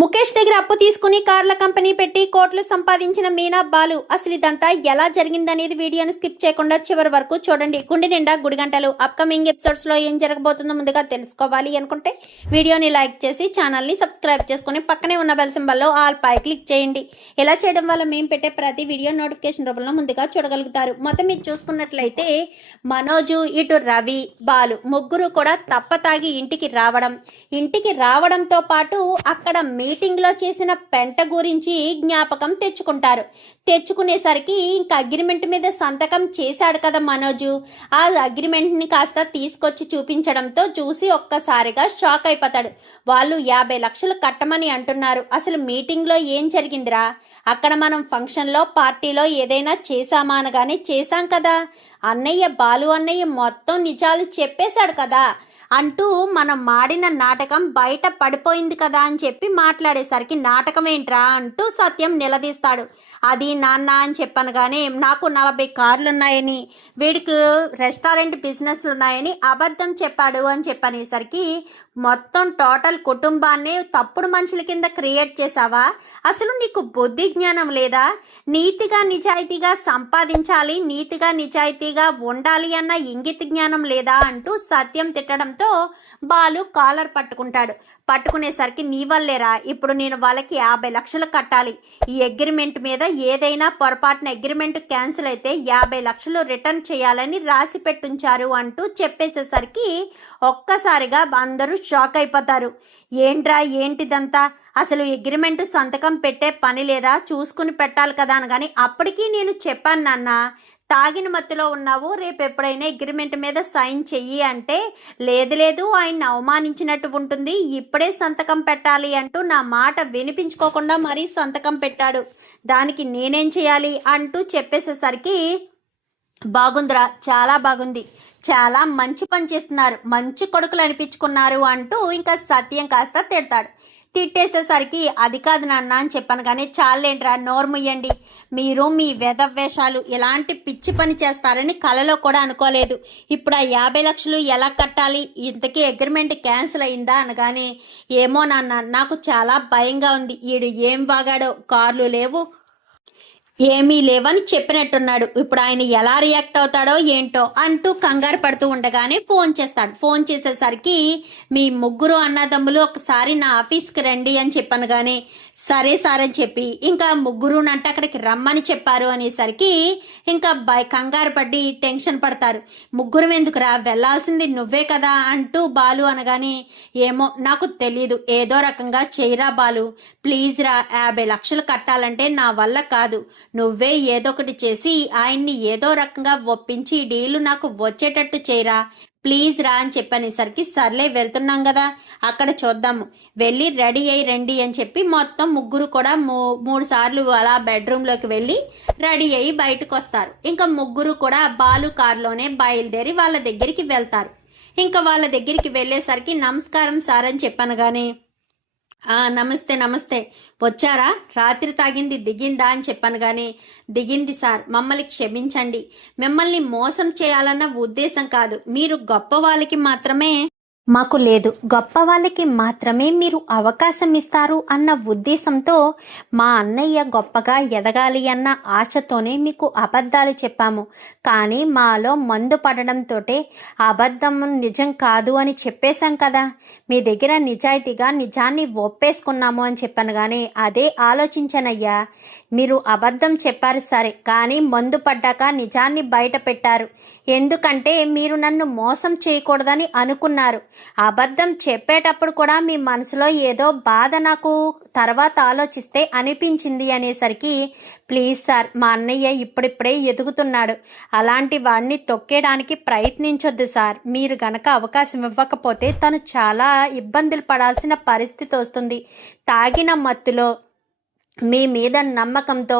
ముఖేష్ దగ్గర అప్పు తీసుకుని కార్ల కంపెనీ పెట్టి కోట్లు సంపాదించిన మీనా బాలు అసలు ఇదంతా ఎలా జరిగిందనేది వీడియోను స్కిప్ చేయకుండా చివరి వరకు చూడండి. గుండె నిండా గుడిగంటలు అప్కమింగ్ ఎపిసోడ్స్ లో ఏం జరగబోతుందో ముందుగా తెలుసుకోవాలి అనుకుంటే వీడియోని లైక్ చేసి ఛానల్ ని సబ్స్క్రైబ్ చేసుకుని పక్కనే ఉన్న బెల్ సింబల్ లో ఆల్ పై క్లిక్ చేయండి. ఇలా చేయడం వల్ల మేము పెట్టే ప్రతి వీడియో నోటిఫికేషన్ రూపంలో ముందుగా చూడగలుగుతారు. మొత్తం మీరు చూసుకున్నట్లయితే మనోజు, ఇటు రవి, బాలు ముగ్గురు కూడా తప్పతాగి ఇంటికి రావడంతో పాటు అక్కడ మీటింగ్ లో చేసిన పెంట గురించి జ్ఞాపకం తెచ్చుకునేసరికి ఇంకా అగ్రిమెంట్ మీద సంతకం చేశాడు కదా మనోజు. ఆ అగ్రిమెంట్ ని కాస్త తీసుకొచ్చి చూపించడంతో చూసి ఒక్కసారిగా షాక్ అయిపోతాడు. వాళ్ళు 50 లక్షలు కట్టమని అంటున్నారు. అసలు మీటింగ్ లో ఏం జరిగిందిరా? అక్కడ మనం ఫంక్షన్ లో పార్టీలో ఏదైనా చేశామా అనగానే చేశాం కదా, బాలు అన్నయ్య మొత్తం నిజాలు చెప్పేశాడు కదా అంటూ మనం మాడిన నాటకం బయట పడిపోయింది కదా అని చెప్పి మాట్లాడేసరికి నాటకం ఏంట్రా అంటూ సత్యం నిలదీస్తాడు. అది నాన్న అని చెప్పనగానే నాకు 40 కార్లు ఉన్నాయని, వీడికి రెస్టారెంట్ బిజినెస్లు ఉన్నాయని అబద్ధం చెప్పాడు అని చెప్పనేసరికి మొత్తం టోటల్ కుటుంబాన్ని తప్పుడు మనుషుల కింద క్రియేట్ చేసావా? అసలు నీకు బుద్ధి జ్ఞానం లేదా? నీతిగా నిజాయితీగా సంపాదించాలి, నీతిగా నిజాయితీగా ఉండాలి అన్న ఇంగిత జ్ఞానం లేదా అంటూ సత్యం తిట్టడంతో బాలు కాలర్ పట్టుకునేసరికి నీ వల్లేరా ఇప్పుడు నేను వాళ్ళకి 50 లక్షలు కట్టాలి. ఈ అగ్రిమెంట్ మీద ఏదైనా పొరపాటున అగ్రిమెంట్ క్యాన్సిల్ అయితే 50 లక్షలు రిటర్న్ చేయాలని రాసి పెట్టుంచారు అంటూ చెప్పేసేసరికి ఒక్కసారిగా అందరూ షాక్ అయిపోతారు. ఏంట్రా ఏంటిదంతా? అసలు అగ్రిమెంట్ సంతకం పెట్టే పని లేదా, చూసుకుని పెట్టాలి కదా అనగాని అప్పటికీ నేను చెప్పాను నాన్న, తాగిన మత్తులో ఉన్నావు, రేపు ఎప్పుడైనా అగ్రిమెంట్ మీద సైన్ చెయ్యి అంటే లేదు ఆయన్ని అవమానించినట్టు ఉంటుంది, ఇప్పుడే సంతకం పెట్టాలి అంటూ నా మాట వినిపించుకోకుండా మరీ సంతకం పెట్టాడు. దానికి నేనేం చేయాలి అంటూ చెప్పేసేసరికి బాగుందిరా, చాలా బాగుంది, చాలా మంచి పని చేస్తున్నారు, మంచి కొడుకులు అనిపించుకున్నారు అంటూ ఇంకా సత్యం కాస్త తిట్టేసేసరికి అది కాదు నాన్న అని చెప్పాను. కానీ చాలేంట్రా, నోరు ముయ్యండి, మీరు మీ వేషాలు ఇలాంటి పిచ్చి పని చేస్తారని కలలో కూడా అనుకోలేదు. ఇప్పుడు ఆ 50 లక్షలు ఎలా కట్టాలి, ఇంతకీ అగ్రిమెంట్ క్యాన్సిల్ అయిందా అనగానే ఏమో నాన్న, నాకు చాలా భయంగా ఉంది, ఈడు ఏం వాగాడో, కార్లు లేవు ఏమీ లేవని చెప్పినట్టున్నాడు, ఇప్పుడు ఆయన ఎలా రియాక్ట్ అవుతాడో ఏంటో అంటూ కంగారు పడుతూ ఉండగానే ఫోన్ చేస్తాడు. ఫోన్ చేసేసరికి మీ ముగ్గురు అన్నదమ్ములు ఒకసారి నా ఆఫీస్కి రండి అని చెప్పాను. కానీ సరే సార్ అని చెప్పి ఇంకా ముగ్గురు అంటే అక్కడికి రమ్మని చెప్పారు అనేసరికి ఇంకా కంగారు పడి టెన్షన్ పడతారు. ముగ్గురు ఎందుకురా, వెళ్లాల్సింది నువ్వే కదా అంటూ బాలు అనగానే ఏమో నాకు తెలీదు, ఏదో రకంగా చేయరా బాలు, ప్లీజ్ రా, 50 లక్షలు కట్టాలంటే నా వల్ల కాదు, నువ్వే ఏదో ఒకటి చేసి ఆయన్ని ఏదో రకంగా ఒప్పించి డీలు నాకు వచ్చేటట్టు చేయరా, ప్లీజ్ రా అని చెప్పనేసరికి సర్లే వెళ్తున్నాం కదా అక్కడ చూద్దాము, వెళ్ళి రెడీ అయ్యి రండి అని చెప్పి మొత్తం ముగ్గురు కూడా 3 సార్లు అలా బెడ్రూమ్లోకి వెళ్ళి రెడీ అయ్యి బయటకు వస్తారు. ఇంకా ముగ్గురు కూడా బాలు కారులోనే బయలుదేరి వాళ్ళ దగ్గరికి వెళ్తారు. ఇంకా వాళ్ళ దగ్గరికి వెళ్ళేసరికి నమస్కారం సార్ అని చెప్పనగానే నమస్తే వచ్చారా, రాత్రి తాగింది దిగిందా అని చెప్పాను. కానీ దిగింది సార్, మమ్మల్ని క్షమించండి, మిమ్మల్ని మోసం చేయాలన్న ఉద్దేశం కాదు, మీరు గొప్ప వాళ్ళకి మాత్రమే మాకు లేదు, గొప్ప వాళ్ళకి మాత్రమే మీరు అవకాశం ఇస్తారు అన్న ఉద్దేశంతో మా అన్నయ్య గొప్పగా ఎదగాలి అన్న ఆశతోనే మీకు అబద్ధాలు చెప్పాము. కానీ మాలో మందు పడడంతో అబద్ధం నిజం కాదు అని చెప్పేశాం కదా, మీ దగ్గర నిజాయితీగా నిజాన్ని ఒప్పేసుకున్నాము అని చెప్పాను. కానీ అదే ఆలోచించనయ్యా, మీరు అబద్ధం చెప్పారు సరే, కానీ మందు పడ్డాక నిజాన్ని బయట పెట్టారు, ఎందుకంటే మీరు నన్ను మోసం చేయకూడదని అనుకున్నారు. అబద్ధం చెప్పేటప్పుడు కూడా మీ మనసులో ఏదో బాధ నాకు తర్వాత ఆలోచిస్తే అనిపించింది అనేసరికి ప్లీజ్ సార్, మా అన్నయ్య ఇప్పుడిప్పుడే ఎదుగుతున్నాడు, అలాంటి వాడిని తొక్కేయడానికి ప్రయత్నించొద్దు సార్, మీరు గనక అవకాశం ఇవ్వకపోతే తను చాలా ఇబ్బందులు పడాల్సిన పరిస్థితి వస్తుంది, తాగిన మత్తులో మీ మీద నమ్మకంతో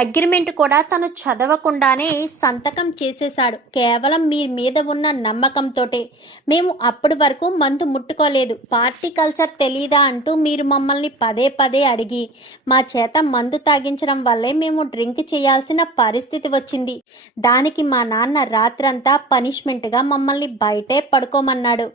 అగ్రిమెంట్ కూడా తను చదవకుండానే సంతకం చేసేశాడు. కేవలం మీ మీద ఉన్న నమ్మకంతోటే. మేము అప్పటి వరకు మందు ముట్టుకోలేదు, పార్టీ కల్చర్ తెలీదా అంటూ మీరు మమ్మల్ని పదే పదే అడిగి మా చేత మందు తాగించడం వల్లే మేము డ్రింక్ చేయాల్సిన పరిస్థితి వచ్చింది. దానికి మా నాన్న రాత్రంతా పనిష్మెంట్గా మమ్మల్ని బయటే పడుకోమన్నాడు.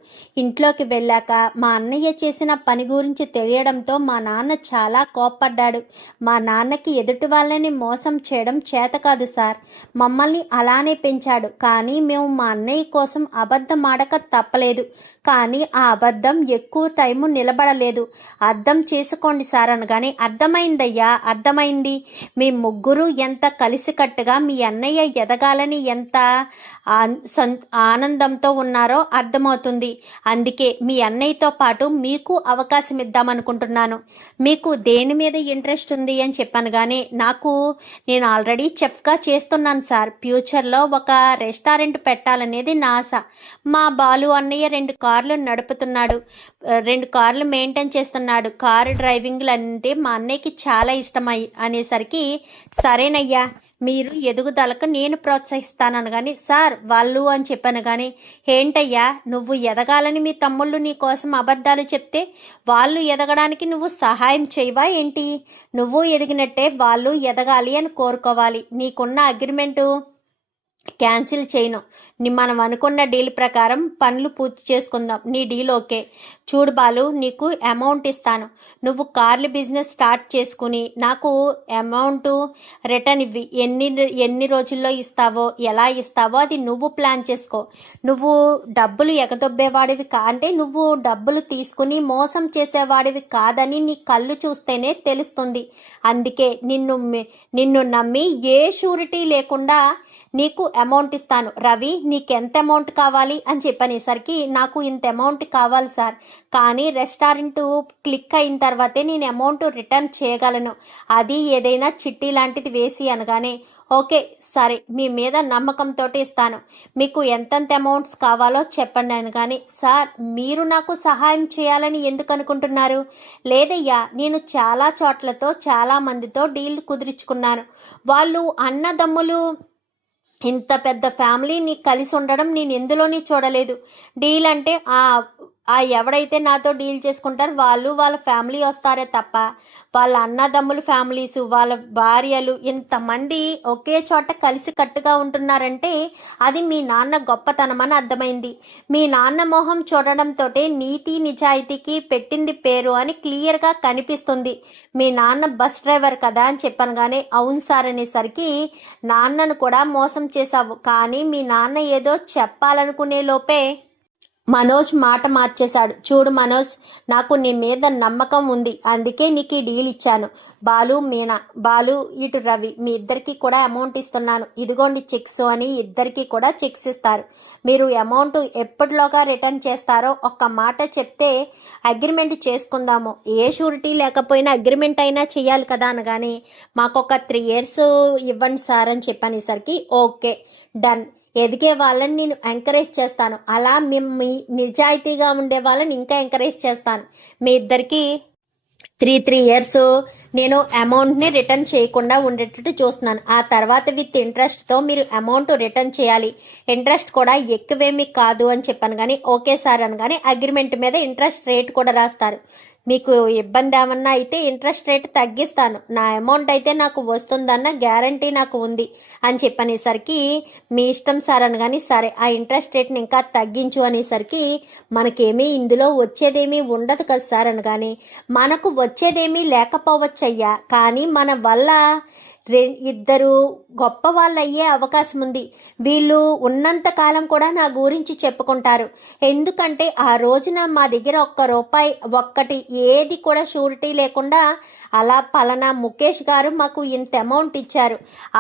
ఇంట్లోకి వెళ్ళాక మా అన్నయ్య చేసిన పని గురించి తెలియడంతో మా నాన్న చాలా కోప్పడ్డాడు. మా నాన్నకి ఎదుటి వాళ్ళని మోసం చేయడం చేత కాదు సార్. మమ్మల్ని అలానే పెంచాడు. కానీ మేము మా అన్నయ్య కోసం అబద్ధం ఆడక తప్పలేదు. కానీ ఆ అబద్ధం ఎక్కువ టైము నిలబడలేదు. అర్థం చేసుకోండి సార్ అనగానే, అర్థమైందయ్యా, అర్థమైంది. మీ ముగ్గురు ఎంత కలిసికట్టుగా మీ అన్నయ్య ఎదగాలని ఎంత ఆనందంతో ఉన్నారో అర్థమవుతుంది. అందుకే మీ అన్నయ్యతో పాటు మీకు అవకాశం ఇద్దామనుకుంటున్నాను. మీకు దేని మీద ఇంట్రెస్ట్ ఉంది అని చెప్పాను. కానీ నేను ఆల్రెడీ చెఫ్గా చేస్తున్నాను సార్. ఫ్యూచర్లో ఒక రెస్టారెంట్ పెట్టాలనేది నా ఆశ. మా బాలు అన్నయ్య 2 కార్లు నడుపుతున్నాడు, 2 కార్లు మెయింటైన్ చేస్తున్నాడు. కారు డ్రైవింగ్లు అంటే మా అన్నయ్యకి చాలా ఇష్టమై అనేసరికి, సరేనయ్యా మీరు ఎదుగుదలకు నేను ప్రోత్సహిస్తానని కానీ, సార్ వాళ్ళు అని చెప్పాను. కానీ ఏంటయ్యా నువ్వు ఎదగాలని మీ తమ్ముళ్ళు నీ కోసం అబద్ధాలు చెప్తే వాళ్ళు ఎదగడానికి నువ్వు సహాయం చేయవా ఏంటి? నువ్వు ఎదిగినట్టే వాళ్ళు ఎదగాలి అని కోరుకోవాలి. నీకున్న అగ్రిమెంటు క్యాన్సిల్ చేయను. మనం అనుకున్న డీల్ ప్రకారం పనులు పూర్తి చేసుకుందాం. నీ డీల్ ఓకే. చూడు బాలు, నీకు అమౌంట్ ఇస్తాను. నువ్వు కార్లు బిజినెస్ స్టార్ట్ చేసుకుని నాకు అమౌంట్ రిటర్న్ ఇవ్వి. ఎన్ని రోజుల్లో ఇస్తావో, ఎలా ఇస్తావో అది నువ్వు ప్లాన్ చేసుకో. నువ్వు డబ్బులు ఎగదొబ్బేవాడివి అంటే నువ్వు డబ్బులు తీసుకుని మోసం చేసేవాడివి కాదని నీ కళ్ళు చూస్తేనే తెలుస్తుంది. అందుకే నిన్ను నమ్మి ఏ షూరిటీ లేకుండా నీకు అమౌంట్ ఇస్తాను. రవి, నీకెంత అమౌంట్ కావాలి అని చెప్పనేసరికి, నాకు ఇంత అమౌంట్ కావాలి సార్, కానీ రెస్టారెంట్ క్లిక్ అయిన తర్వాతే నేను అమౌంట్ రిటర్న్ చేయగలను. అది ఏదైనా చిట్టి లాంటిది వేసి అనగానే, ఓకే సరే, మీ మీద నమ్మకంతో ఇస్తాను. మీకు ఎంతెంత అమౌంట్స్ కావాలో చెప్పండి అని. కానీ సార్, మీరు నాకు సహాయం చేయాలని ఎందుకు అనుకుంటున్నారు? లేదయ్యా, నేను చాలా చోట్లతో చాలా మందితో డీల్ కుదుర్చుకున్నాను. వాళ్ళు అన్నదమ్ములు ఇంత పెద్ద ఫ్యామిలీని కలిసి ఉండడం నేను ఎందులోని చూడలేదు. డీల్ అంటే ఎవడైతే నాతో డీల్ చేసుకుంటారో వాళ్ళ ఫ్యామిలీ వస్తారే తప్ప వాళ్ళ అన్నదమ్ముల ఫ్యామిలీస్, వాళ్ళ భార్యలు ఇంతమంది ఒకే చోట కలిసి కట్టుగా ఉంటున్నారంటే అది మీ నాన్న గొప్పతనం అని అర్థమైంది. మీ నాన్న మొహం చూడడంతో నీతి నిజాయితీకి పెట్టింది పేరు అని క్లియర్గా కనిపిస్తుంది. మీ నాన్న బస్ డ్రైవర్ కదా అని చెప్పాను. కానీ అవును సార్ అనేసరికి, నాన్నను కూడా మోసం చేశావు. కానీ మీ నాన్న ఏదో చెప్పాలనుకునే లోపే మనోజ్ మాట మార్చేశాడు. చూడు మనోజ్, నాకు నీ మీద నమ్మకం ఉంది, అందుకే నీకు ఈ డీల్ ఇచ్చాను. బాలు, మీనా, బాలు ఇటు రవి, మీ ఇద్దరికి కూడా అమౌంట్ ఇస్తున్నాను. ఇదిగోండి చెక్స్ అని ఇద్దరికి కూడా చెక్స్ ఇస్తారు. మీరు అమౌంట్ ఎప్పటిలోగా రిటర్న్ చేస్తారో ఒక్క మాట చెప్తే అగ్రిమెంట్ చేసుకుందాము. ఏ షూరిటీ లేకపోయినా అగ్రిమెంట్ అయినా చేయాలి కదా అనగానే, మాకు ఒక 3 years ఇవ్వండి సార్ అని చెప్పనేసరికి, ఓకే డన్, ఎదిగే వాళ్ళని నేను ఎంకరేజ్ చేస్తాను. అలా మీ నిజాయితీగా ఉండే వాళ్ళని ఇంకా ఎంకరేజ్ చేస్తాను. మీ ఇద్దరికి 3 years నేను అమౌంట్ని రిటర్న్ చేయకుండా ఉండేటట్టు చూస్తున్నాను. ఆ తర్వాత విత్ ఇంట్రెస్ట్తో మీరు అమౌంట్ రిటర్న్ చేయాలి. ఇంట్రెస్ట్ కూడా ఎక్కువేమీ కాదు అని చెప్పాను. కానీ ఓకే సార్ అనగానే అగ్రిమెంట్ మీద ఇంట్రెస్ట్ రేట్ కూడా రాస్తారు. మీకు ఇబ్బంది ఏమన్నా అయితే ఇంట్రెస్ట్ రేట్ తగ్గిస్తాను, నా అమౌంట్ అయితే నాకు వస్తుందన్న గ్యారంటీ నాకు ఉంది అని చెప్పనేసరికి, మీ ఇష్టం సార్ అని. కానీ సరే, ఆ ఇంట్రెస్ట్ రేట్ని ఇంకా తగ్గించు అనేసరికి, మనకేమీ ఇందులో వచ్చేదేమీ ఉండదు కదా సార్ అని. కానీ మనకు వచ్చేదేమీ లేకపోవచ్చయ్యా, కానీ మన వల్ల ఇద్దరు గొప్ప వాళ్ళు అయ్యే అవకాశం ఉంది. వీళ్ళు ఉన్నంత కాలం కూడా నా గురించి చెప్పుకుంటారు. ఎందుకంటే ఆ రోజున మా దగ్గర ఒక్కటి ఏది కూడా షూరిటీ లేకుండా అలా పలానా ముఖేష్ గారు మాకు ఇంత అమౌంట్ ఇచ్చారు,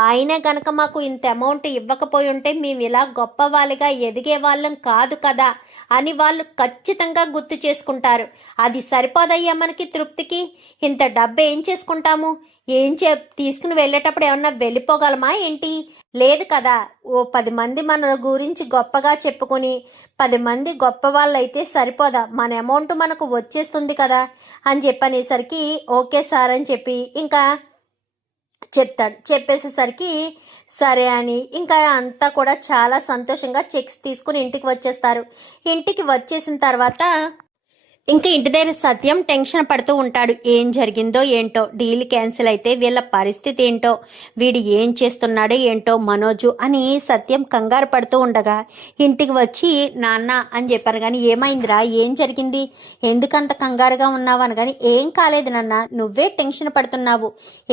ఆయనే కనుక మాకు ఇంత అమౌంట్ ఇవ్వకపోయి ఉంటే మేము ఇలా గొప్ప వాళ్ళగా ఎదిగే వాళ్ళం కాదు కదా అని వాళ్ళు ఖచ్చితంగా గుర్తు చేసుకుంటారు. అది సరిపోదయ్యా మనకి తృప్తికి. ఇంత డబ్బు ఏం చేసుకుంటాము? తీసుకుని వెళ్ళేటప్పుడు ఏమన్నా వెళ్ళిపోగలమా ఏంటి? లేదు కదా. ఓ 10 మంది మన గురించి గొప్పగా చెప్పుకొని 10 మంది గొప్ప వాళ్ళు అయితే సరిపోదా? మన అమౌంట్ మనకు వచ్చేస్తుంది కదా అని చెప్పనేసరికి, ఓకే సార్ అని చెప్పి ఇంకా చెప్తాడు. చెప్పేసేసరికి సరే అని ఇంకా అంతా కూడా చాలా సంతోషంగా చెక్స్ తీసుకుని ఇంటికి వచ్చేస్తారు. ఇంటికి వచ్చేసిన తర్వాత ఇంకా ఇంటి దగ్గర సత్యం టెన్షన్ పడుతూ ఉంటాడు. ఏం జరిగిందో ఏంటో, డీల్ క్యాన్సిల్ అయితే వీళ్ళ పరిస్థితి ఏంటో, వీడు ఏం చేస్తున్నాడో ఏంటో మనోజు అని సత్యం కంగారు పడుతూ ఉండగా ఇంటికి వచ్చి నాన్న అని చెప్పారు. కానీ ఏమైందిరా, ఏం జరిగింది, ఎందుకంత కంగారుగా ఉన్నావు అనగాని ఏం కాలేదు నాన్న, నువ్వే టెన్షన్ పడుతున్నావు,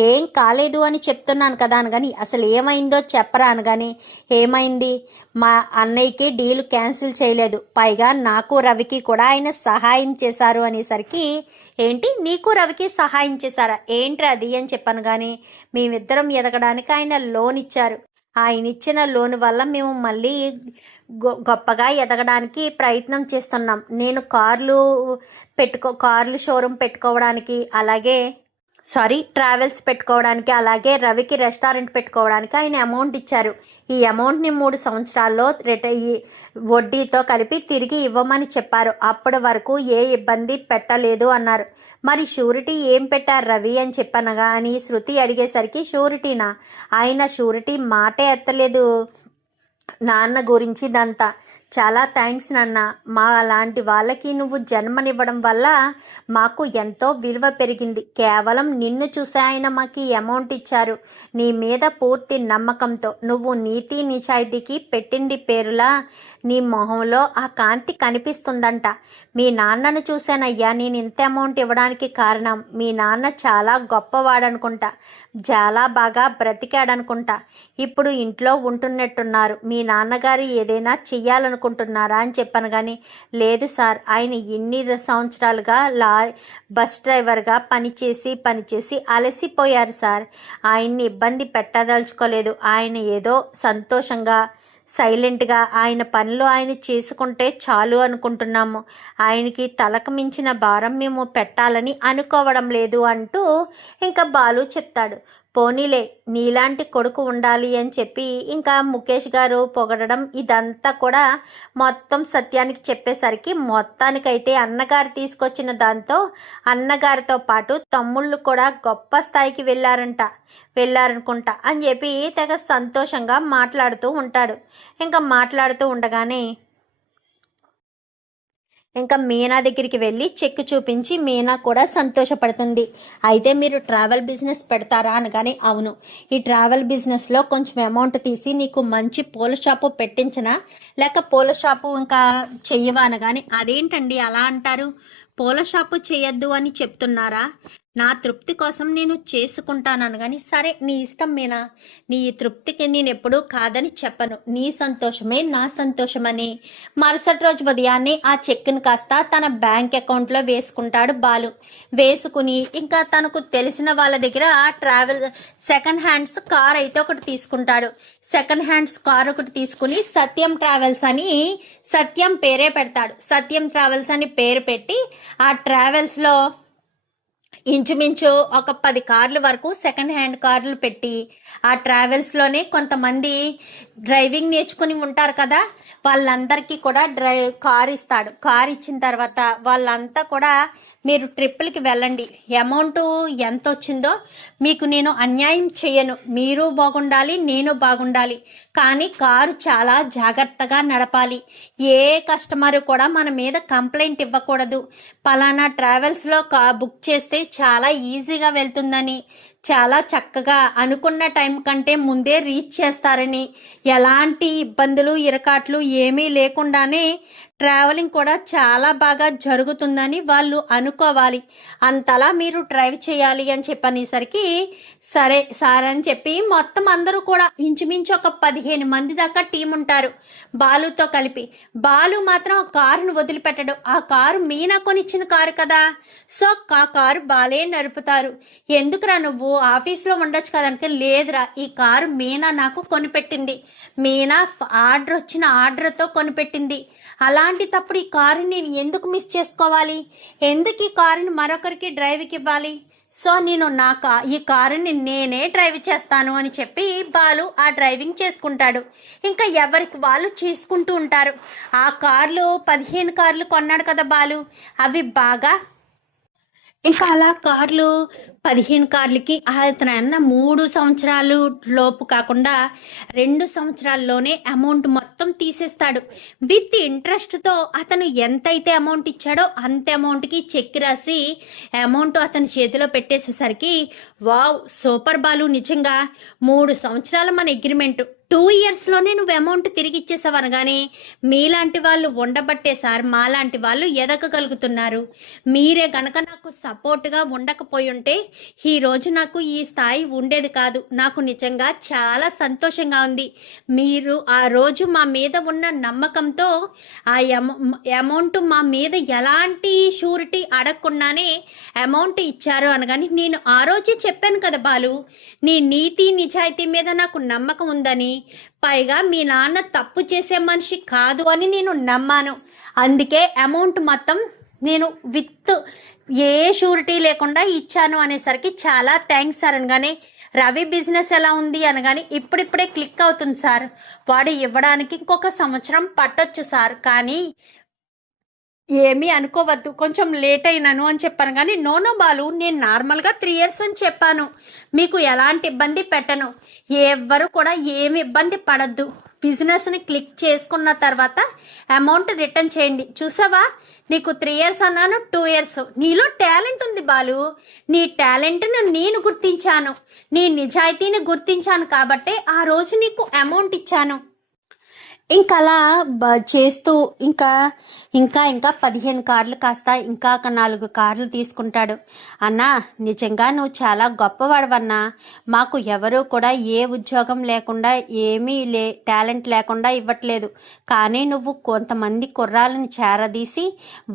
ఏం కాలేదు అని చెప్తున్నాను కదా అనగాని అసలు ఏమైందో చెప్పరా అనగాని ఏమైంది, మా అన్నయ్యకి డీల్ క్యాన్సిల్ చేయలేదు, పైగా నాకు రవికి కూడా ఆయన సహాయం చేశారు అనేసరికి ఏంటి నీకు రవికి సహాయం చేశారా, ఏంటి అది అని చెప్పాను. కానీ మేమిద్దరం ఎదగడానికి ఆయన లోన్ ఇచ్చారు, ఆయన ఇచ్చిన లోన్ వల్ల మేము మళ్ళీ గొప్పగా ఎదగడానికి ప్రయత్నం చేస్తున్నాం. నేను కార్లు షోరూమ్ పెట్టుకోవడానికి, అలాగే ట్రావెల్స్ పెట్టుకోవడానికి, అలాగే రవికి రెస్టారెంట్ పెట్టుకోవడానికి ఆయన అమౌంట్ ఇచ్చారు. ఈ అమౌంట్ని 3 సంవత్సరాల్లో వడ్డీతో కలిపి తిరిగి ఇవ్వమని చెప్పారు. అప్పటి వరకు ఏ ఇబ్బంది పెట్టలేదు అన్నారు. మరి షూరిటీ ఏం పెట్టారు రవి అని చెప్పనగా అని శృతి అడిగేసరికి షూరిటీనా, ఆయన షూరిటీ మాటే ఎత్తలేదు నాన్న గురించి ఇదంతా. చాలా థ్యాంక్స్ నాన్న, మా అలాంటి వాళ్ళకి నువ్వు జన్మనివ్వడం వల్ల మాకు ఎంతో విలువ పెరిగింది. కేవలం నిన్ను చూసే ఆయన మాకు అమౌంట్ ఇచ్చారు. నీ మీద పూర్తి నమ్మకంతో నువ్వు నీతి నిజాయితీకి పెట్టింది పేరులా నీ మొహంలో ఆ కాంతి కనిపిస్తుందంట. మీ నాన్నను చూశానయ్యా నేను ఇంత అమౌంట్ ఇవ్వడానికి కారణం. మీ నాన్న చాలా గొప్పవాడనుకుంటా, చాలా బాగా బ్రతికాడనుకుంటా. ఇప్పుడు ఇంట్లో ఉంటున్నట్టున్నారు. మీ నాన్నగారు ఏదైనా చెయ్యాలనుకుంటున్నారా అని చెప్పాను. కానీ లేదు సార్, ఆయన ఇన్ని సంవత్సరాలుగా బస్ డ్రైవర్గా పనిచేసి అలసిపోయారు సార్. ఆయన్ని ఇబ్బంది పెట్టదలుచుకోలేదు. ఆయన ఏదో సంతోషంగా సైలెంట్గా ఆయన పనులు ఆయన చేసుకుంటే చాలు అనుకుంటున్నాము. ఆయనకి తలకు మించిన భారం మేము పెట్టాలని అనుకోవడం లేదు అంటూ ఇంకా బాలు చెప్తాడు. పోనీలే, నీలాంటి కొడుకు ఉండాలి అని చెప్పి ఇంకా ముఖేష్ గారు పొగడడం ఇదంతా కూడా మొత్తం సత్యానికి చెప్పేసరికి మొత్తానికైతే అన్నగారు తీసుకొచ్చిన దాంతో అన్నగారితో పాటు తమ్ముళ్ళు కూడా గొప్ప స్థాయికి వెళ్ళారనుకుంటా అని చెప్పి తెగ సంతోషంగా మాట్లాడుతూ ఉంటాడు. ఇంకా మాట్లాడుతూ ఉండగానే ఇంకా మీనా దగ్గరికి వెళ్ళి చెక్ చూపించి మీనా కూడా సంతోషపడుతుంది. అయితే మీరు ట్రావెల్ బిజినెస్ పెడతారా అనగానే అవును, ఈ ట్రావెల్ బిజినెస్లో కొంచెం అమౌంట్ తీసి నీకు మంచి పూల షాపు పెట్టించనా, లేక పూల షాపు ఇంకా చెయ్యవా అనగానే అదేంటండి అలా అంటారు, పూల షాపు చేయొద్దు అని చెప్తున్నారా, నా తృప్తి కోసం నేను చేసుకుంటాను కానీ సరే నీ ఇష్టం మీనా, నీ తృప్తికి నేను ఎప్పుడూ కాదని చెప్పను, నీ సంతోషమే నా సంతోషమని మరుసటి రోజు ఉదయాన్నే ఆ చెక్ను కాస్త తన బ్యాంక్ అకౌంట్లో వేసుకుంటాడు బాలు. వేసుకుని ఇంకా తనకు తెలిసిన వాళ్ళ దగ్గర ట్రావెల్ సెకండ్ హ్యాండ్స్ కార్ అయితే ఒకటి తీసుకుంటాడు. సెకండ్ హ్యాండ్స్ కార్ ఒకటి తీసుకుని సత్యం ట్రావెల్స్ అని సత్యం పేరే పెడతాడు. సత్యం ట్రావెల్స్ అని పేరు పెట్టి ఆ ట్రావెల్స్లో ఇంచుమించు ఒక 10 కార్లు వరకు సెకండ్ హ్యాండ్ కార్లు పెట్టి ఆ ట్రావెల్స్లోనే కొంతమంది డ్రైవింగ్ నేర్చుకుని ఉంటారు కదా, వాళ్ళందరికీ కూడా కార్ ఇస్తాడు. కార్ ఇచ్చిన తర్వాత వాళ్ళంతా కూడా మీరు ట్రిప్పులకి వెళ్ళండి, అమౌంట్ ఎంత వచ్చిందో మీకు నేను అన్యాయం చేయను, మీరు బాగుండాలి నేను బాగుండాలి, కానీ కారు చాలా జాగ్రత్తగా నడపాలి, ఏ కస్టమర్ కూడా మన మీద కంప్లైంట్ ఇవ్వకూడదు, పలానా ట్రావెల్స్లో బుక్ చేస్తే చాలా ఈజీగా వెళ్తుందని, చాలా చక్కగా అనుకున్న టైం కంటే ముందే రీచ్ చేస్తారని, ఎలాంటి ఇబ్బందులు ఇరకాట్లు ఏమీ లేకుండానే ట్రావెలింగ్ కూడా చాలా బాగా జరుగుతుందని వాళ్ళు అనుకోవాలి, అంతలా మీరు డ్రైవ్ చేయాలి అని చెప్పనేసరికి సరే సార్ అని చెప్పి మొత్తం అందరూ కూడా ఇంచుమించు ఒక 15 మంది దాకా టీం ఉంటారు బాలుతో కలిపి. బాలు మాత్రం ఆ కారును వదిలిపెట్టడు. ఆ కారు మీనా కొనిచ్చిన కారు కదా, సో ఆ కారు బాలే నడుపుతారు. ఎందుకురా నువ్వు ఆఫీస్లో ఉండొచ్చు కదనుక, లేదురా ఈ కారు మీనా నాకు కొనిపెట్టింది, మీనా వచ్చిన ఆర్డర్తో కొనిపెట్టింది, అలాంటి తప్పుడు ఈ కారుని నేను ఎందుకు మిస్ చేసుకోవాలి, ఎందుకు ఈ కారుని మరొకరికి డ్రైవ్కి ఇవ్వాలి, సో నేను ఈ కారుని నేనే డ్రైవ్ చేస్తాను అని చెప్పి బాలు ఆ డ్రైవింగ్ చేసుకుంటాడు. ఇంకా ఎవరికి వాళ్ళు చేసుకుంటూ ఉంటారు. ఆ కార్లు 15 కార్లు కొన్నాడు కదా బాలు, అవి బాగా ఇంకా అలా కార్లు 15 కార్లకి అతను అన్న 3 సంవత్సరాలు లోపు కాకుండా 2 సంవత్సరాల్లోనే అమౌంట్ మొత్తం తీసేస్తాడు. విత్ ఇంట్రెస్ట్తో అతను ఎంతైతే అమౌంట్ ఇచ్చాడో అంత అమౌంట్కి చెక్ రాసి అమౌంట్ అతని చేతిలో పెట్టేసేసరికి వావ్ సూపర్ బాలు, నిజంగా 3 సంవత్సరాల మన అగ్రిమెంట్ 2 ఇయర్స్లోనే నువ్వు అమౌంట్ తిరిగి ఇచ్చేసావు అనగానే మీలాంటి వాళ్ళు ఉండబట్టే సార్ మాలాంటి వాళ్ళు ఎదగగలుగుతున్నారు. మీరే గనక నాకు సపోర్ట్గా ఉండకపోయి ఉంటే ఈరోజు నాకు ఈ స్థాయి ఉండేది కాదు. నాకు నిజంగా చాలా సంతోషంగా ఉంది. మీరు ఆ రోజు మా మీద ఉన్న నమ్మకంతో ఆ అమౌంట్ మా మీద ఎలాంటి షూరిటీ అడగకుండానే అమౌంట్ ఇచ్చారు అనగాని నేను ఆ రోజే చెప్పాను కదా బాలు, నీ నీతి నిజాయితీ మీద నాకు నమ్మకం ఉందని, పైగా మీ నాన్న తప్పు చేసే మనిషి కాదు అని నేను నమ్మాను. అందుకే అమౌంట్ మొత్తం నేను విత్ ఏ షూరిటీ లేకుండా ఇచ్చాను అనేసరికి చాలా థ్యాంక్స్ సార్ అనగానే రవి బిజినెస్ ఎలా ఉంది అనగానే ఇప్పుడిప్పుడే క్లిక్ అవుతుంది సార్, వాడు ఇవ్వడానికి ఇంకొక సంవత్సరం పట్టొచ్చు సార్, కానీ ఏమీ అనుకోవద్దు కొంచెం లేట్ అయినాను అని చెప్పాను. కానీ నో బాలు, నేను నార్మల్గా 3 ఇయర్స్ అని చెప్పాను, మీకు ఎలాంటి ఇబ్బంది పెట్టను, ఎవ్వరు కూడా ఏమి ఇబ్బంది పడద్దు, బిజినెస్ని క్లిక్ చేసుకున్న తర్వాత అమౌంట్ రిటర్న్ చేయండి. చూసావా, నీకు 3 ఇయర్స్ అన్నాను, 2 ఇయర్స్. నీలో టాలెంట్ ఉంది బాలు, నీ టాలెంట్ను నేను గుర్తించాను, నీ నిజాయితీని గుర్తించాను కాబట్టే ఆ రోజు నీకు అమౌంట్ ఇచ్చాను. ఇంకా అలా చేస్తూ ఇంకా ఇంకా ఇంకా 15 కార్లు కాస్త ఇంకా 4 కార్లు తీసుకుంటాడు. అన్నా నిజంగా నువ్వు చాలా గొప్పవాడవన్నా, మాకు ఎవరూ కూడా ఏ ఉద్యోగం లేకుండా ఏమీ టాలెంట్ లేకుండా ఇవ్వట్లేదు, కానీ నువ్వు కొంతమంది కుర్రాలను చేరదీసి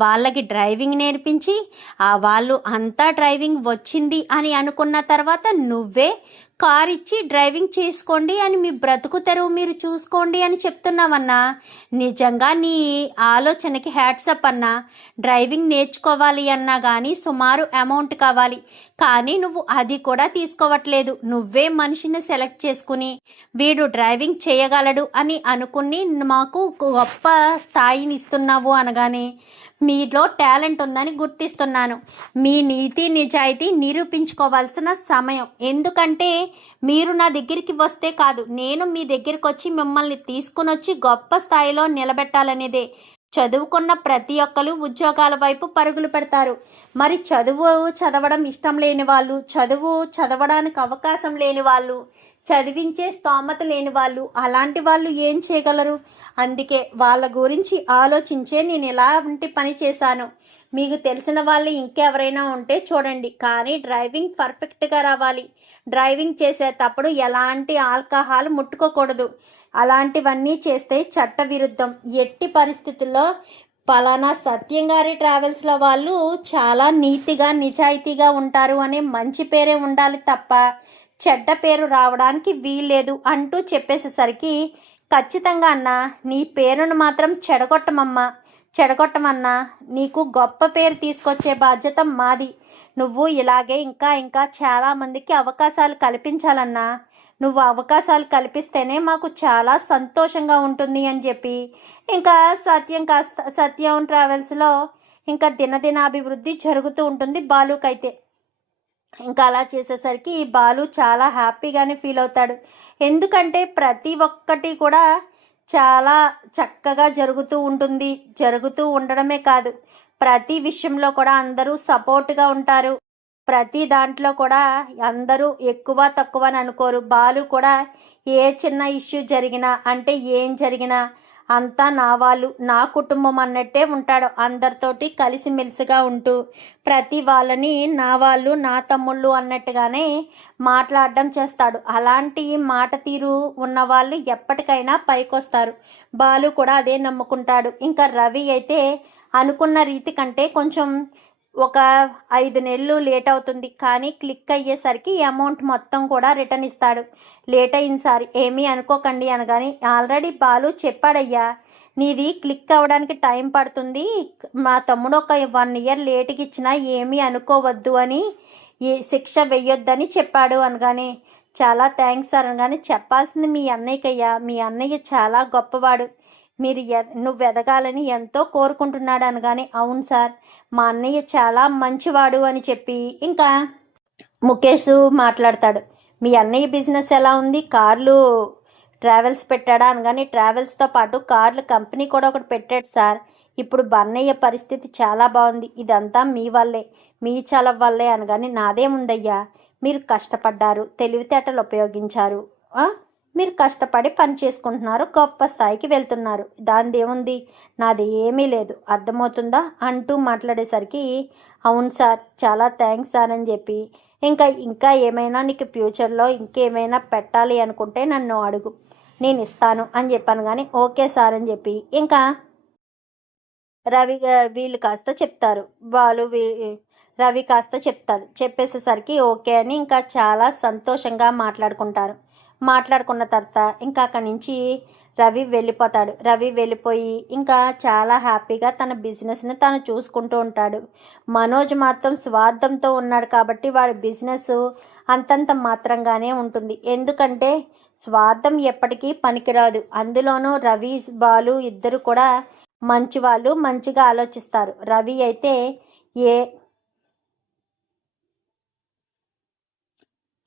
వాళ్ళకి డ్రైవింగ్ నేర్పించి వాళ్ళు అంతా డ్రైవింగ్ వచ్చింది అని అనుకున్న తర్వాత నువ్వే కార్ ఇచ్చి డ్రైవింగ్ చేసుకోండి అని మీ బ్రతుకు తెరువు మీరు చూసుకోండి అని చెప్తున్నావన్నా. నిజంగా నీ ఆలోచనకి హ్యాట్సప్ అన్నా. డ్రైవింగ్ నేర్చుకోవాలి అన్నా కానీ సుమారు అమౌంట్ కావాలి, కానీ నువ్వు అది కూడా తీసుకోవట్లేదు. నువ్వే మనిషిని సెలెక్ట్ చేసుకుని వీడు డ్రైవింగ్ చేయగలడు అని అనుకుని మాకు గొప్ప స్థాయిని ఇస్తున్నావు అనగానే మీలో టాలెంట్ ఉందని గుర్తిస్తున్నాను. మీ నీతి నిజాయితీ నిరూపించుకోవాల్సిన సమయం. ఎందుకంటే మీరు నా దగ్గరికి వస్తే కాదు, నేను మీ దగ్గరికి వచ్చి మిమ్మల్ని తీసుకుని వచ్చి గొప్ప స్థాయిలో నిలబెట్టాలనేదే. చదువుకున్న ప్రతి ఒక్కరు ఉద్యోగాల వైపు పరుగులు పెడతారు. మరి చదవడం ఇష్టం లేని వాళ్ళు, చదవడానికి అవకాశం లేని వాళ్ళు, చదివించే స్తోమత లేని వాళ్ళు, అలాంటి వాళ్ళు ఏం చేయగలరు? అందుకే వాళ్ళ గురించి ఆలోచించే నేను ఎలాంటి పని చేశాను. మీకు తెలిసిన వాళ్ళు ఇంకెవరైనా ఉంటే చూడండి, కానీ డ్రైవింగ్ పర్ఫెక్ట్గా రావాలి. డ్రైవింగ్ చేసేటప్పుడు ఎలాంటి ఆల్కహాల్ ముట్టుకోకూడదు. అలాంటివన్నీ చేస్తే చట్ట విరుద్ధం. ఎట్టి పరిస్థితుల్లో పలానా సత్యం గారి ట్రావెల్స్లో వాళ్ళు చాలా నీతిగా నిజాయితీగా ఉంటారు అనే మంచి పేరే ఉండాలి తప్ప చెడ్డ పేరు రావడానికి వీల్లేదు అంటూ చెప్పేసేసరికి ఖచ్చితంగా అన్నా నీ పేరును మాత్రం చెడగొట్టమన్నా, నీకు గొప్ప పేరు తీసుకొచ్చే బాధ్యత మాది. నువ్వు ఇలాగే ఇంకా ఇంకా చాలామందికి అవకాశాలు కల్పించాలన్నా. నువ్వు అవకాశాలు కల్పిస్తేనే మాకు చాలా సంతోషంగా ఉంటుంది అని చెప్పి ఇంకా సత్యం ట్రావెల్స్లో ఇంకా దినదినాభివృద్ధి జరుగుతూ ఉంటుంది బాలుకైతే. ఇంకా అలా చేసేసరికి బాలు చాలా హ్యాపీగానే ఫీల్ అవుతాడు. ఎందుకంటే ప్రతి ఒక్కటి కూడా చాలా చక్కగా జరుగుతూ ఉంటుంది. జరుగుతూ ఉండడమే కాదు, ప్రతి విషయంలో కూడా అందరూ సపోర్ట్గా ఉంటారు. ప్రతి దాంట్లో కూడా అందరూ ఎక్కువ తక్కువ అని అనుకోరు. బాలు కూడా ఏ చిన్న ఇష్యూ జరిగినా అంటే ఏం జరిగినా అంతా నా వాళ్ళు, నా కుటుంబం అన్నట్టే ఉంటాడు. అందరితోటి కలిసిమెలిసిగా ఉంటూ ప్రతి వాళ్ళని నా వాళ్ళు, నా తమ్ముళ్ళు అన్నట్టుగానే మాట్లాడడం చేస్తాడు. అలాంటి మాట తీరు ఉన్నవాళ్ళు ఎప్పటికైనా పైకొస్తారు. బాలు కూడా అదే నమ్ముకుంటాడు. ఇంకా రవి అయితే అనుకున్న రీతి కంటే కొంచెం ఒక 5 నెలలు లేట్ అవుతుంది, కానీ క్లిక్ అయ్యేసరికి అమౌంట్ మొత్తం కూడా రిటర్న్ ఇస్తాడు. లేట్ అయింది సార్, ఏమీ అనుకోకండి అనగాని ఆల్రెడీ బాలు చెప్పాడయ్యా, నీది క్లిక్ అవ్వడానికి టైం పడుతుంది, మా తమ్ముడు ఒక 1 ఇయర్ లేట్కి ఇచ్చినా ఏమీ అనుకోవద్దు అని శిక్ష వెయ్యొద్దని చెప్పాడు అనగానే చాలా థ్యాంక్స్ సార్ అనగానే చెప్పాల్సింది మీ అన్నయ్యకయ్యా, మీ అన్నయ్య చాలా గొప్పవాడు, నువ్వు ఎదగాలని ఎంతో కోరుకుంటున్నాడు అనగానే అవును సార్, మా అన్నయ్య చాలా మంచివాడు అని చెప్పి ఇంకా ముఖేష్ మాట్లాడతాడు, మీ అన్నయ్య బిజినెస్ ఎలా ఉంది, కార్లు ట్రావెల్స్ పెట్టాడా అనగానే ట్రావెల్స్తో పాటు కార్లు కంపెనీ కూడా ఒకటి పెట్టాడు సార్. ఇప్పుడు బన్నయ్య పరిస్థితి చాలా బాగుంది, ఇదంతా మీ వల్లే, మీ చలవ వల్లే అనగానే నాదేముందయ్యా, మీరు కష్టపడ్డారు, తెలివితేటలు ఉపయోగించారు, మీరు కష్టపడి పని చేసుకుంటున్నారు, గొప్ప స్థాయికి వెళ్తున్నారు, దానిదేముంది, నాది ఏమీ లేదు, అర్థమవుతుందా అంటూ మాట్లాడేసరికి అవును సార్, చాలా థ్యాంక్స్ సార్ అని చెప్పి ఇంకా ఏమైనా నీకు ఫ్యూచర్లో ఇంకేమైనా పెట్టాలి అనుకుంటే నన్ను అడుగు, నేను ఇస్తాను అని చెప్పాను. కానీ ఓకే సార్ అని చెప్పి ఇంకా రవి వీళ్ళు కాస్త చెప్తారు, రవి కాస్త చెప్తాడు. చెప్పేసేసరికి ఓకే అని ఇంకా చాలా సంతోషంగా మాట్లాడుకున్న తర్వాత ఇంకా అక్కడి నుంచి రవి వెళ్ళిపోతాడు. రవి వెళ్ళిపోయి ఇంకా చాలా హ్యాపీగా తన బిజినెస్ని తను చూసుకుంటూ ఉంటాడు. మనోజ్ మాత్రం స్వార్థంతో ఉన్నాడు కాబట్టి వాడి బిజినెస్ అంతంత మాత్రంగానే ఉంటుంది. ఎందుకంటే స్వార్థం ఎప్పటికీ పనికిరాదు. అందులోనూ రవి బాలు ఇద్దరు కూడా మంచి వాళ్ళు, మంచిగా ఆలోచిస్తారు. రవి అయితే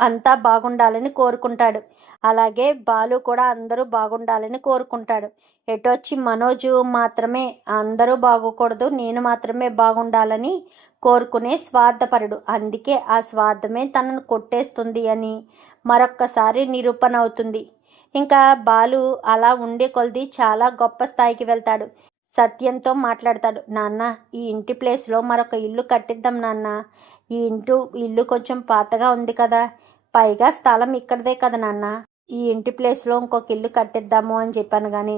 అంతా బాగుండాలని కోరుకుంటాడు. అలాగే బాలు కూడా అందరూ బాగుండాలని కోరుకుంటాడు. ఎటొచ్చి మనోజు మాత్రమే అందరూ బాగోకూడదు, నేను మాత్రమే బాగుండాలని కోరుకునే స్వార్థపరుడు. అందుకే ఆ స్వార్థమే తనను కొట్టేస్తుంది అని మరొక్కసారి నిరూపణ అవుతుంది. ఇంకా బాలు అలా ఉండే కొలది చాలా గొప్ప స్థాయికి వెళ్తాడు. సత్యంతో మాట్లాడతాడు, నాన్న ఈ ఇంటి ప్లేస్లో మరొక ఇల్లు కట్టిద్దాం నాన్న, ఈ ఇల్లు కొంచెం పాతగా ఉంది కదా, పైగా స్థలం ఇక్కడదే కదా నాన్న, ఈ ఇంటి ప్లేస్లో ఇంకొక ఇల్లు కట్టిద్దాము అని చెప్పాను. కానీ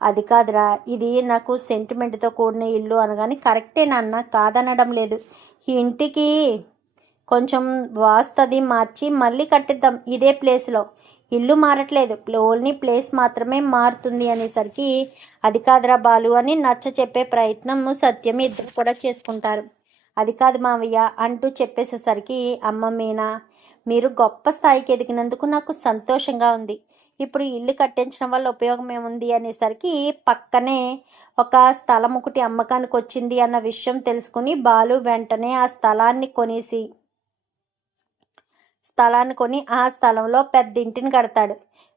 అది కాదురా, ఇది నాకు సెంటిమెంట్తో కూడిన ఇల్లు అనగాని కరెక్టే నాన్న, కాదనడం లేదు, ఈ ఇంటికి కొంచెం వాస్తది మార్చి మళ్ళీ కట్టిద్దాం ఇదే ప్లేస్లో, ఇల్లు మారట్లేదు, ఓన్లీ ప్లేస్ మాత్రమే మారుతుంది అనేసరికి అది కాదురా బాలు అని నచ్చ చెప్పే ప్రయత్నం సత్యం ఇద్దరు కూడా చేసుకుంటారు. అది కాదు మావయ్య అంటూ చెప్పేసేసరికి అమ్మ మీనా, మీరు గొప్ప స్థాయికి ఎదిగినందుకు నాకు సంతోషంగా ఉంది, ఇప్పుడు ఇల్లు కట్టించడం వల్ల ఉపయోగం ఏముంది అనేసరికి పక్కనే ఒక స్థలం ఒకటి అమ్మకానికి వచ్చింది అన్న విషయం తెలుసుకుని బాలు వెంటనే ఆ స్థలాన్ని కొని ఆ స్థలంలో పెద్ద ఇంటిని కడతాడు.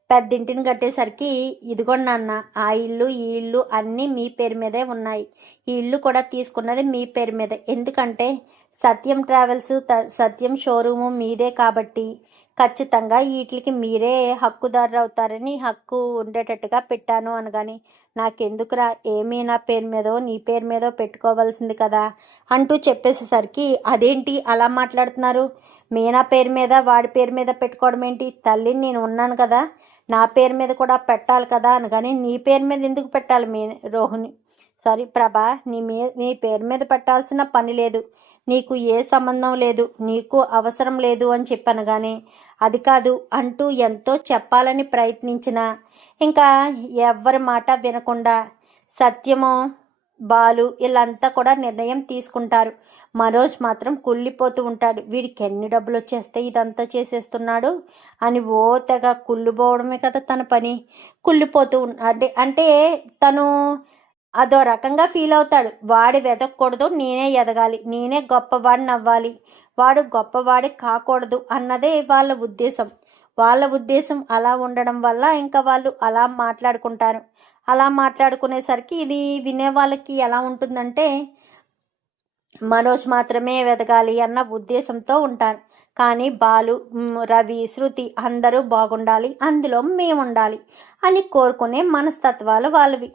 పెద్ద ఇంటిని కట్టేసరికి ఇదిగోండి నాన్న, ఆ ఇల్లు ఈ ఇల్లు అన్నీ మీ పేరు మీదే ఉన్నాయి, ఈ ఇల్లు కూడా తీసుకున్నది మీ పేరు మీదే, ఎందుకంటే సత్యం ట్రావెల్స్ సత్యం షోరూము మీదే కాబట్టి ఖచ్చితంగా వీటికి మీరే హక్కుదారు అవుతారని హక్కు ఉండేటట్టుగా పెట్టాను అనగాని నాకెందుకురా, ఏమీ నా పేరు మీదో నీ పేరు మీదో పెట్టుకోవాల్సింది కదా అంటూ చెప్పేసేసరికి అదేంటి అలా మాట్లాడుతున్నారు, మీనా పేరు మీద వాడి పేరు మీద పెట్టుకోవడం ఏంటి, తల్లిని నేను ఉన్నాను కదా, నా పేరు మీద కూడా పెట్టాలి కదా అనగాని నీ పేరు మీద ఎందుకు పెట్టాలి ప్రభా, నీ పేరు మీద పెట్టాల్సిన పని లేదు, నీకు ఏ సంబంధం లేదు, నీకు అవసరం లేదు అని చెప్పాను. కానీ అది కాదు అంటూ ఎంతో చెప్పాలని ప్రయత్నించినా ఇంకా ఎవ్వరి మాట వినకుండా సత్యము బాలు వీళ్ళంతా కూడా నిర్ణయం తీసుకుంటారు. మనోజ్ మాత్రం కుళ్ళిపోతూ ఉంటాడు, వీడికి ఎన్ని డబ్బులు వచ్చేస్తే ఇదంతా చేసేస్తున్నాడు అని తెగ కుళ్ళిపోవడమే కదా తన పని. కుళ్ళిపోతూ అంటే తను అదో రకంగా ఫీల్ అవుతాడు, వాడి వెదకూడదు, నేనే ఎదగాలి, నేనే గొప్పవాడిని అవ్వాలి, వాడు గొప్పవాడి కాకూడదు అన్నదే వాళ్ళ ఉద్దేశం అలా ఉండడం వల్ల ఇంకా వాళ్ళు అలా మాట్లాడుకుంటారు. అలా మాట్లాడుకునేసరికి ఇది వినే వాళ్ళకి ఎలా ఉంటుందంటే మనోజ్ మాత్రమే వెదగాలి అన్న ఉద్దేశంతో ఉంటారు. కానీ బాలు, రవి, శృతి అందరూ బాగుండాలి, అందులో మేముండాలి అని కోరుకునే మనస్తత్వాలు వాళ్ళవి.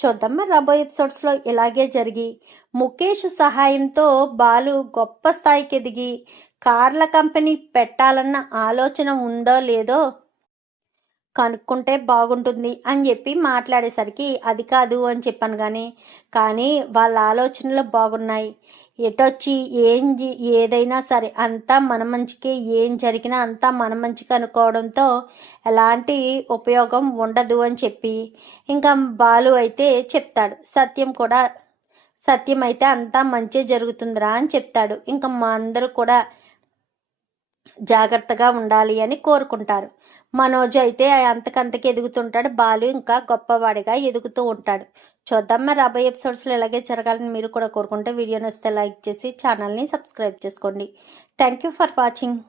చూద్దాం మరి రాబోయే ఎపిసోడ్స్లో ఇలాగే జరిగి ముఖేష్ సహాయంతో బాలు గొప్ప స్థాయికి ఎదిగి కార్ల కంపెనీ పెట్టాలన్న ఆలోచన ఉందో లేదో కనుక్కుంటే బాగుంటుంది అని చెప్పి మాట్లాడేసరికి అది కాదు అని చెప్పాను. కానీ వాళ్ళ ఆలోచనలు బాగున్నాయి, ఎటొచ్చి ఏదైనా సరే అంతా మన మంచికే, ఏం జరిగినా అంతా మన మంచికి అనుకోవడంతో ఎలాంటి ఉపయోగం ఉండదు అని చెప్పి ఇంకా బాలు అయితే చెప్తాడు. సత్యం అయితే అంతా మంచి జరుగుతుందిరా అని చెప్తాడు. ఇంకా మా అందరూ కూడా జాగ్రత్తగా ఉండాలి అని కోరుకుంటారు. మనోజ్ అయితే అంతకంతకి ఎదుగుతుంటాడు, బాలు ఇంకా గొప్పవాడిగా ఎదుగుతూ ఉంటాడు. చూద్దాం మరి రాబోయే ఎపిసోడ్స్లో ఇలాగే జరగాలని మీరు కూడా కోరుకుంటే వీడియో నచ్చితే లైక్ చేసి ఛానల్ని సబ్స్క్రైబ్ చేసుకోండి. Thank you for watching.